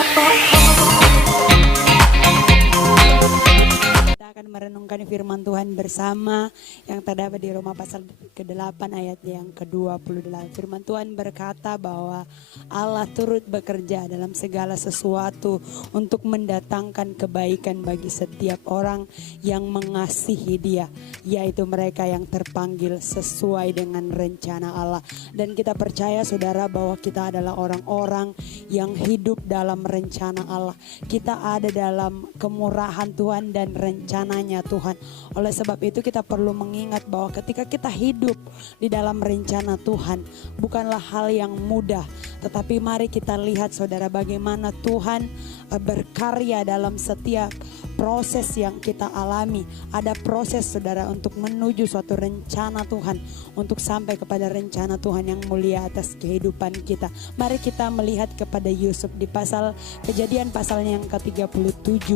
Kita akan merenungkan firman Tuhan bersama yang terdapat di Roma pasal ke-8 ayat yang ke-28. Firman Tuhan berkata bahwa Allah turut bekerja dalam segala sesuatu untuk mendatangkan kebaikan bagi setiap orang yang mengasihi Dia, yaitu mereka yang terpanggil sesuai dengan rencana Allah. Dan kita percaya saudara bahwa kita adalah orang-orang yang hidup dalam rencana Allah. Kita ada dalam kemurahan Tuhan dan rencananya Tuhan. Oleh sebab itu kita perlu mengingat bahwa ketika kita hidup di dalam rencana Tuhan bukanlah hal yang mudah. Tetapi mari kita lihat saudara bagaimana Tuhan berkarya dalam setiap proses yang kita alami. Ada proses saudara untuk menuju suatu rencana Tuhan, untuk sampai kepada rencana Tuhan yang mulia atas kehidupan kita. Mari kita melihat kepada Yusuf di pasal Kejadian pasalnya yang ke-37.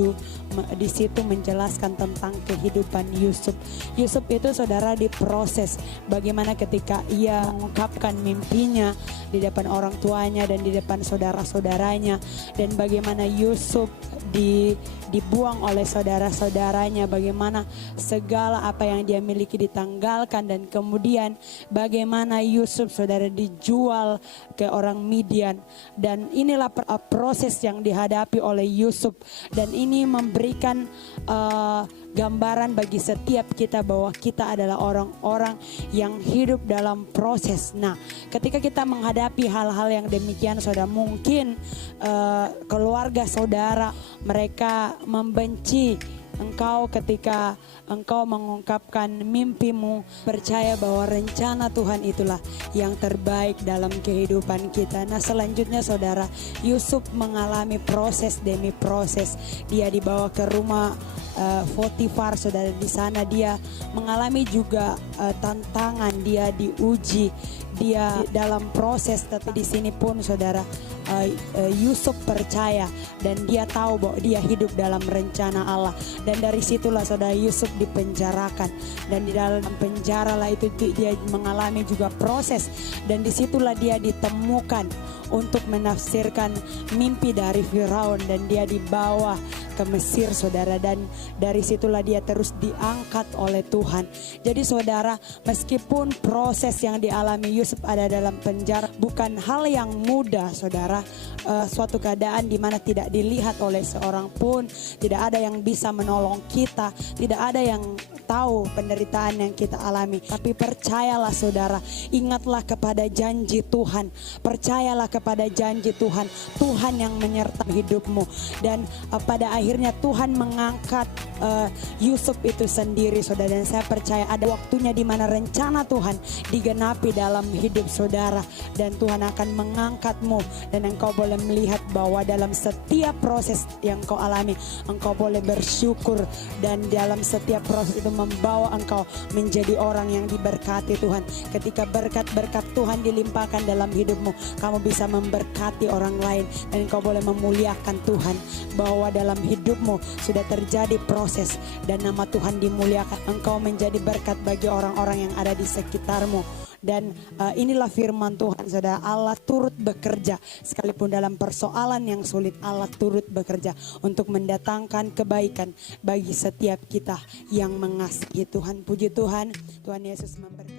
Di situ menjelaskan tentang kehidupan Yusuf. Yusuf itu saudara diproses bagaimana ketika ia mengungkapkan mimpinya di depan orang tuanya dan di depan saudara-saudaranya, dan bagaimana Yusuf dibuang oleh saudara-saudaranya, bagaimana segala apa yang dia miliki ditanggalkan, dan kemudian bagaimana Yusuf saudara dijual ke orang Midian. Dan inilah proses yang dihadapi oleh Yusuf, dan ini memberikan gambaran bagi setiap kita bahwa kita adalah orang-orang yang hidup dalam proses. Nah, ketika kita menghadapi hal-hal yang demikian saudara, mungkin keluarga saudara mereka membenci engkau ketika engkau mengungkapkan mimpimu. Percaya bahwa rencana Tuhan itulah yang terbaik dalam kehidupan kita. Nah, selanjutnya saudara, Yusuf mengalami proses demi proses. Dia dibawa ke rumah Potifar saudara. Di sana dia mengalami juga tantangan, dia diuji, dia dalam proses. Tapi di sini pun saudara, Yusuf percaya dan dia tahu bahwa dia hidup dalam rencana Allah. Dan dari situlah saudara Yusuf dipenjarakan, dan di dalam penjara lah itu dia mengalami juga proses, dan disitulah dia ditemukan untuk menafsirkan mimpi dari Firaun, dan dia dibawa ke Mesir saudara, dan dari situlah dia terus diangkat oleh Tuhan. Jadi saudara, meskipun proses yang dialami Yusuf ada dalam penjara bukan hal yang mudah saudara, suatu keadaan di mana tidak dilihat oleh seorang pun, tidak ada yang bisa menolong kita, tidak ada yang tahu penderitaan yang kita alami. Tapi percayalah saudara, ingatlah kepada janji Tuhan, percayalah kepada janji Tuhan, Tuhan yang menyertai hidupmu. Dan pada akhirnya Tuhan mengangkat Yusuf itu sendiri saudara. Dan saya percaya ada waktunya di mana rencana Tuhan digenapi dalam hidup saudara, dan Tuhan akan mengangkatmu, dan engkau boleh melihat bahwa dalam setiap proses yang kau alami engkau boleh bersyukur, dan dalam setiap proses itu membawa engkau menjadi orang yang diberkati Tuhan. Ketika berkat-berkat Tuhan dilimpahkan dalam hidupmu, kamu bisa memberkati orang lain, dan engkau boleh memuliakan Tuhan bahwa dalam hidupmu sudah terjadi proses dan nama Tuhan dimuliakan. Engkau menjadi berkat bagi orang-orang yang ada di sekitarmu. Dan inilah firman Tuhan saudara, Allah turut bekerja sekalipun dalam persoalan yang sulit. Allah turut bekerja untuk mendatangkan kebaikan bagi setiap kita yang mengasihi Tuhan. Puji Tuhan, Tuhan Yesus memberkati.